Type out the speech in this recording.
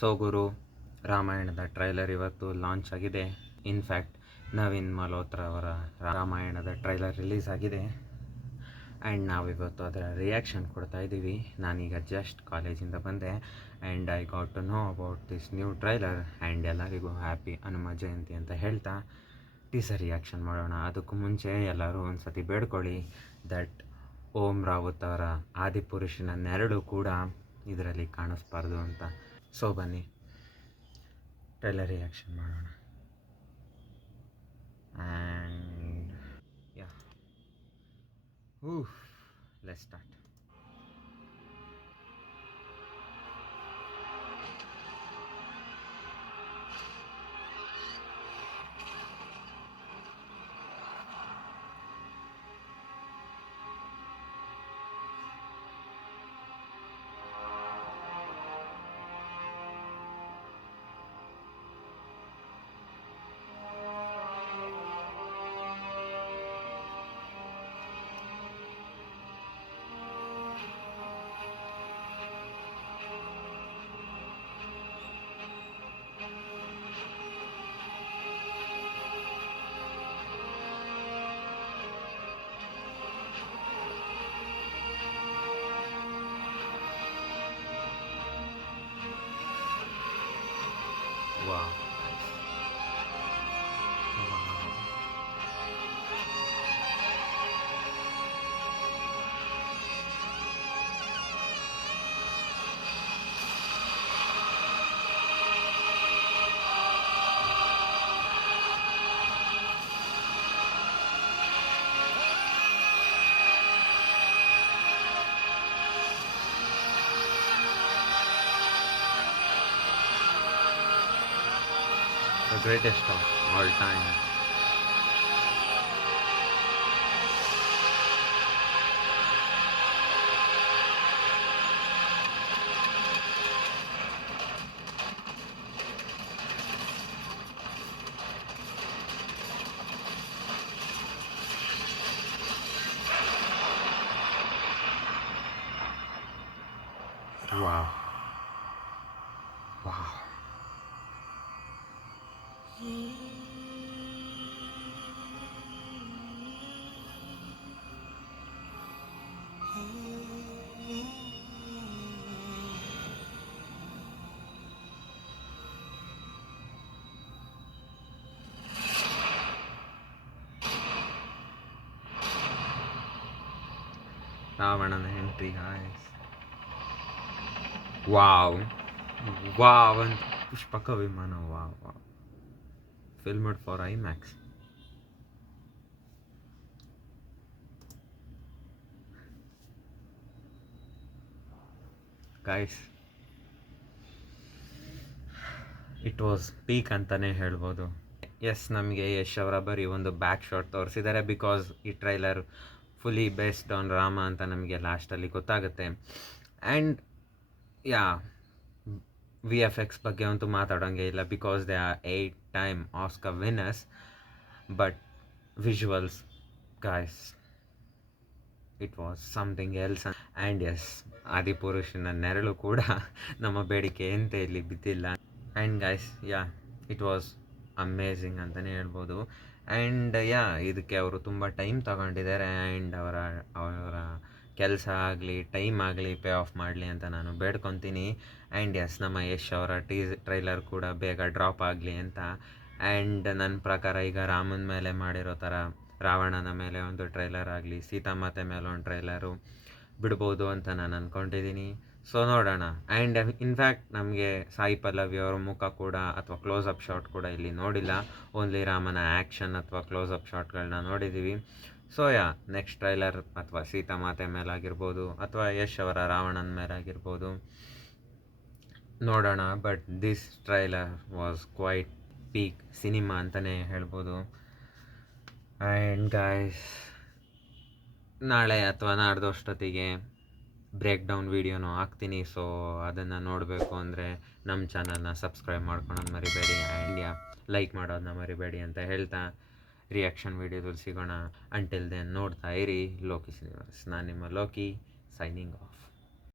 So ಗುರು, ರಾಮಾಯಣದ trailer ಇವತ್ತು launch ಆಗಿದೆ. ಇನ್ಫ್ಯಾಕ್ಟ್ ನವೀನ್ ಮಲ್ಹೋತ್ರಾ ಅವರ ರಾಮಾಯಣದ ಟ್ರೈಲರ್ ರಿಲೀಸ್ ಆಗಿದೆ ಆ್ಯಂಡ್ ನಾವಿವತ್ತು ಅದರ ರಿಯಾಕ್ಷನ್ ಕೊಡ್ತಾ ಇದ್ದೀವಿ. ನಾನೀಗ ಜಸ್ಟ್ ಕಾಲೇಜಿಂದ ಬಂದೆ and I got to know about this new trailer and ಎಲ್ಲರಿಗೂ ಹ್ಯಾಪಿ ಹನುಮ ಜಯಂತಿ ಅಂತ ಹೇಳ್ತಾ ಟೀಸರ್ ರಿಯಾಕ್ಷನ್ ಮಾಡೋಣ. ಅದಕ್ಕೂ ಮುಂಚೆ ಎಲ್ಲರೂ ಒಂದು ಸತಿ ಬೇಡ್ಕೊಳ್ಳಿ ದಟ್ ಓಂ ರಾವತ್ ಅವರ ಆದಿಪುರುಷನ ನೆರಳು ಕೂಡ ಇದರಲ್ಲಿ ಕಾಣಿಸ್ಬಾರ್ದು ಅಂತ. ಸೊ ಬನ್ನಿ ಟ್ರೈಲರ್ ರಿಯಾಕ್ಷನ್ ಮಾಡೋಣ. And yeah let's start. Wow. The greatest of all time. Wow. Wow. ರಾವಣನ ಎಂಟ್ರಿ ಗಾಯ್ಸ್. ವಾವ್ ವಾವ್ ಅಂತ Pushpaka Vimana. Wow wow. Filmed for IMAX. Guys, it was peak ಅಂತಲೇ ಹೇಳ್ಬೋದು. ಎಸ್, ನಮಗೆ ಯಶ್ ಅವರ ಬರೀ ಒಂದು ಬ್ಯಾಕ್ ಶಾಟ್ ತೋರಿಸಿದ್ದಾರೆ ಬಿಕಾಸ್ ಈ trailer fully based on Rama ಅಂತ ನಮಗೆ ಲಾಸ್ಟಲ್ಲಿ ಗೊತ್ತಾಗುತ್ತೆ. And yeah, V F X ಬಗ್ಗೆ ಅಂತೂ ಮಾತಾಡೋಂಗೆ ಇಲ್ಲ because they R 8 time Oscar winners. But visuals guys, it was something else. And yes, ಆದಿಪುರುಷನ ನೆರಳು ಕೂಡ ನಮ್ಮ ಬೇಡಿಕೆ ಎಂತ ಇಲ್ಲಿ ಬಿದ್ದಿಲ್ಲ. And guys, yeah, it was amazing ಅಂತಲೇ ಹೇಳ್ಬೋದು. ಆ್ಯಂಡ್ ಯಾ, ಇದಕ್ಕೆ ಅವರು ತುಂಬ ಟೈಮ್ ತಗೊಂಡಿದ್ದಾರೆ ಆ್ಯಂಡ್ ಅವರ ಕೆಲಸ ಆಗಲಿ ಟೈಮ್ ಆಗಲಿ ಪೇ ಆಫ್ ಮಾಡಲಿ ಅಂತ ನಾನು ಬೇಡ್ಕೊತೀನಿ. ಆ್ಯಂಡ್ ಎಸ್, ನಮ್ಮ ಯಶ್ ಅವರ ಟ್ರೈಲರ್ ಕೂಡ ಬೇಗ ಡ್ರಾಪ್ ಆಗಲಿ ಅಂತ. ಆ್ಯಂಡ್ ನನ್ನ ಪ್ರಕಾರ ಈಗ ರಾಮನ ಮೇಲೆ ಮಾಡಿರೋ ಥರ ರಾವಣನ ಮೇಲೆ ಒಂದು ಟ್ರೈಲರ್ ಆಗಲಿ, ಸೀತಾಮಾತೆ ಮೇಲೆ ಒಂದು ಟ್ರೈಲರು ಬಿಡ್ಬೋದು ಅಂತ ನಾನು ಅಂದ್ಕೊಂಡಿದ್ದೀನಿ. ಸೊ ನೋಡೋಣ. ಆ್ಯಂಡ್ ಇನ್ಫ್ಯಾಕ್ಟ್ ನಮಗೆ ಸಾಯಿ ಪಲ್ಲವಿ ಅವರ ಮುಖ ಕೂಡ ಅಥವಾ ಕ್ಲೋಸಪ್ ಶಾಟ್ ಕೂಡ ಇಲ್ಲಿ ನೋಡಿಲ್ಲ. ಓನ್ಲಿ ರಾಮನ ಆ್ಯಕ್ಷನ್ ಅಥವಾ ಕ್ಲೋಸಪ್ ಶಾಟ್ಗಳನ್ನ ನೋಡಿದ್ದೀವಿ. ಸೊ ಯಾ, ನೆಕ್ಸ್ಟ್ ಟ್ರೈಲರ್ ಅಥವಾ ಸೀತಾಮಾತೆ ಮೇಲಾಗಿರ್ಬೋದು ಅಥವಾ ಯಶ್ ಅವರ ರಾವಣನ ಮೇಲಾಗಿರ್ಬೋದು, ನೋಡೋಣ. But this trailer was quite peak cinema ಅಂತಲೇ ಹೇಳ್ಬೋದು. ಆ್ಯಂಡ್ ಗಾಯ್ಸ್, ನಾಳೆ ಅಥವಾ ನಾಡ್ದಷ್ಟೊತ್ತಿಗೆ ಬ್ರೇಕ್ ಡೌನ್ ವೀಡಿಯೋನು ಹಾಕ್ತೀನಿ. ಸೊ ಅದನ್ನು ನೋಡಬೇಕು ಅಂದರೆ ನಮ್ಮ ಚಾನಲ್ನ ಸಬ್ಸ್ಕ್ರೈಬ್ ಮಾಡ್ಕೊಳೋದು ಮರಿಬೇಡಿ ಆ್ಯಂಡ್ ಲೈಕ್ ಮಾಡೋದನ್ನ ಮರಿಬೇಡಿ ಅಂತ ಹೇಳ್ತಾ ರಿಯಾಕ್ಷನ್ ವೀಡಿಯೋದಲ್ಲಿ ಸಿಗೋಣ. ಅಂಟಿಲ್ ದೆನ್ ನೋಡ್ತಾ ಇರಿ ಲೋಕಿ ಸಿನಿಮಾಸ್. ನಾನು ನಿಮ್ಮ ಲೋಕಿ, ಸೈನಿಂಗ್ ಆಫ್.